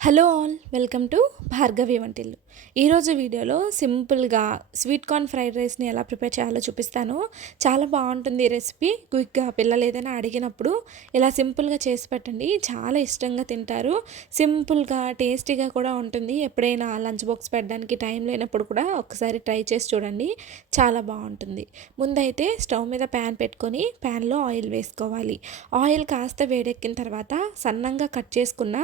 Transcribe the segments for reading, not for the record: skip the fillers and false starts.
Hello all, welcome to Bhargavi Vantillu. ఈరోజు వీడియోలో సింపుల్గా స్వీట్ కార్న్ ఫ్రైడ్ రైస్ని ఎలా ప్రిపేర్ చేయాలో చూపిస్తాను. చాలా బాగుంటుంది ఈ రెసిపీ. క్విక్గా పిల్లలు ఏదైనా అడిగినప్పుడు ఇలా సింపుల్గా చేసి పెట్టండి, చాలా ఇష్టంగా తింటారు. సింపుల్గా టేస్టీగా కూడా ఉంటుంది. ఎప్పుడైనా లంచ్ బాక్స్ పెట్టడానికి టైం లేనప్పుడు కూడా ఒకసారి ట్రై చేసి చూడండి, చాలా బాగుంటుంది. ముందైతే స్టవ్ మీద ప్యాన్ పెట్టుకొని ప్యాన్లో ఆయిల్ వేసుకోవాలి. ఆయిల్ కాస్త వేడెక్కిన తర్వాత సన్నంగా కట్ చేసుకున్న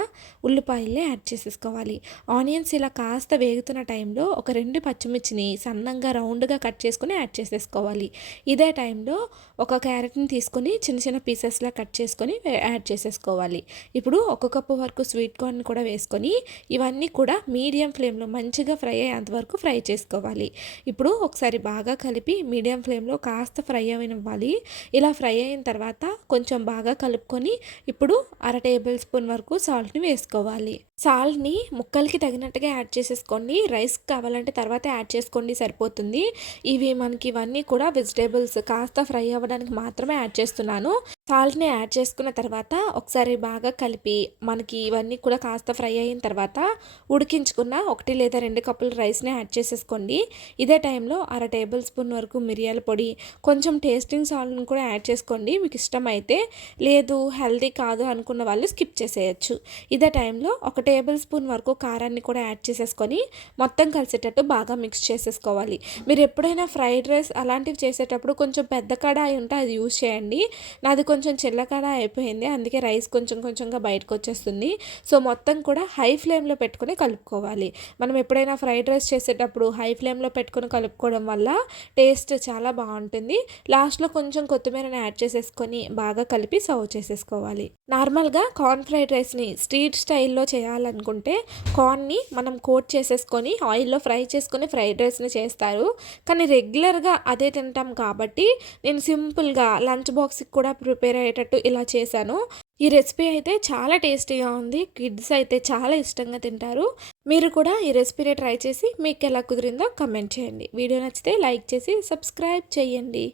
ఉల్లిపాయల్ని యాడ్ చేసేసుకోవాలి. ఆనియన్స్ ఇలా కాస్త వేగుతున్న టైంలో ఒక 2 పచ్చిమిర్చిని సన్నంగా రౌండ్గా కట్ చేసుకుని యాడ్ చేసేసుకోవాలి. ఇదే టైంలో ఒక క్యారెట్ని తీసుకొని చిన్న చిన్న పీసెస్లా కట్ చేసుకొని యాడ్ చేసేసుకోవాలి. ఇప్పుడు 1 కప్పు వరకు స్వీట్ కార్న్ కూడా వేసుకొని ఇవన్నీ కూడా మీడియం ఫ్లేమ్లో మంచిగా ఫ్రై అయ్యేంత వరకు ఫ్రై చేసుకోవాలి. ఇప్పుడు ఒకసారి బాగా కలిపి మీడియం ఫ్లేమ్లో కాస్త ఫ్రై అవ్వాలి. ఇలా ఫ్రై అయిన తర్వాత కొంచెం బాగా కలుపుకొని ఇప్పుడు 1/2 టేబుల్ స్పూన్ వరకు సాల్ట్ని వేసుకోవాలి. సాల్ట్ని ముక్కలకి తగినట్టుగా యాడ్ చేసేసుకోండి. రైస్ కావాలంటే తర్వాత యాడ్ చేసుకోండి, సరిపోతుంది. ఇవన్నీ కూడా వెజిటేబుల్స్ కాస్త ఫ్రై అవ్వడానికి మాత్రమే యాడ్ చేస్తున్నాను. సాల్ట్ని యాడ్ చేసుకున్న తర్వాత ఒకసారి బాగా కలిపి మనకి ఇవన్నీ కూడా కాస్త ఫ్రై అయిన తర్వాత ఉడికించుకున్న 1 లేదా 2 కప్పుల రైస్ని యాడ్ చేసేసుకోండి. ఇదే టైంలో 1/2 టేబుల్ స్పూన్ వరకు మిరియాల పొడి, కొంచెం టేస్టింగ్ సాల్ట్ని కూడా యాడ్ చేసుకోండి మీకు ఇష్టమైతే. లేదు హెల్తీ కాదు అనుకున్న వాళ్ళు స్కిప్ చేసేయచ్చు. ఇదే టైంలో 1 టేబుల్ స్పూన్ వరకు కారాన్ని కూడా యాడ్ చేసేసుకొని మొత్తం కలిసేటట్టు బాగా మిక్స్ చేసేసుకోవాలి. మీరు ఎప్పుడైనా ఫ్రైడ్ రైస్ అలాంటివి చేసేటప్పుడు కొంచెం పెద్ద కడాయి ఉంటే అది యూజ్ చేయండి. నాది కొంచెం చిన్న కడాయి అయిపోయింది, అందుకే రైస్ కొంచెం కొంచెంగా బయటకు వచ్చేస్తుంది. సో మొత్తం కూడా హై ఫ్లేమ్లో పెట్టుకొని కలుపుకోవాలి. మనం ఎప్పుడైనా ఫ్రైడ్ రైస్ చేసేటప్పుడు హై ఫ్లేమ్లో పెట్టుకొని కలుపుకోవడం వల్ల టేస్ట్ చాలా బాగుంటుంది. లాస్ట్లో కొంచెం కొత్తిమీరని యాడ్ చేసేసుకొని బాగా కలిపి సర్వ్ చేసేసుకోవాలి. నార్మల్గా కార్న్ ఫ్రైడ్ రైస్ని స్ట్రీట్ స్టైల్లో చేయాలనుకుంటే కార్న్ని మనం కోట్ చేసేసుకొని ఆయిల్లో ఫ్రై చేసుకొని ఫ్రైడ్ రైస్ని చేస్తారు. కానీ రెగ్యులర్గా అదే తింటాం కాబట్టి నేను సింపుల్గా లంచ్ బాక్స్కి కూడా ప్రిపేర్ అయ్యేటట్టు ఇలా చేశాను. ఈ రెసిపీ అయితే చాలా టేస్టీగా ఉంది. కిడ్స్ అయితే చాలా ఇష్టంగా తింటారు. మీరు కూడా ఈ రెసిపీని ట్రై చేసి మీకు ఎలా కుదిరిందో కమెంట్ చేయండి. వీడియో నచ్చితే లైక్ చేసి సబ్స్క్రైబ్ చేయండి.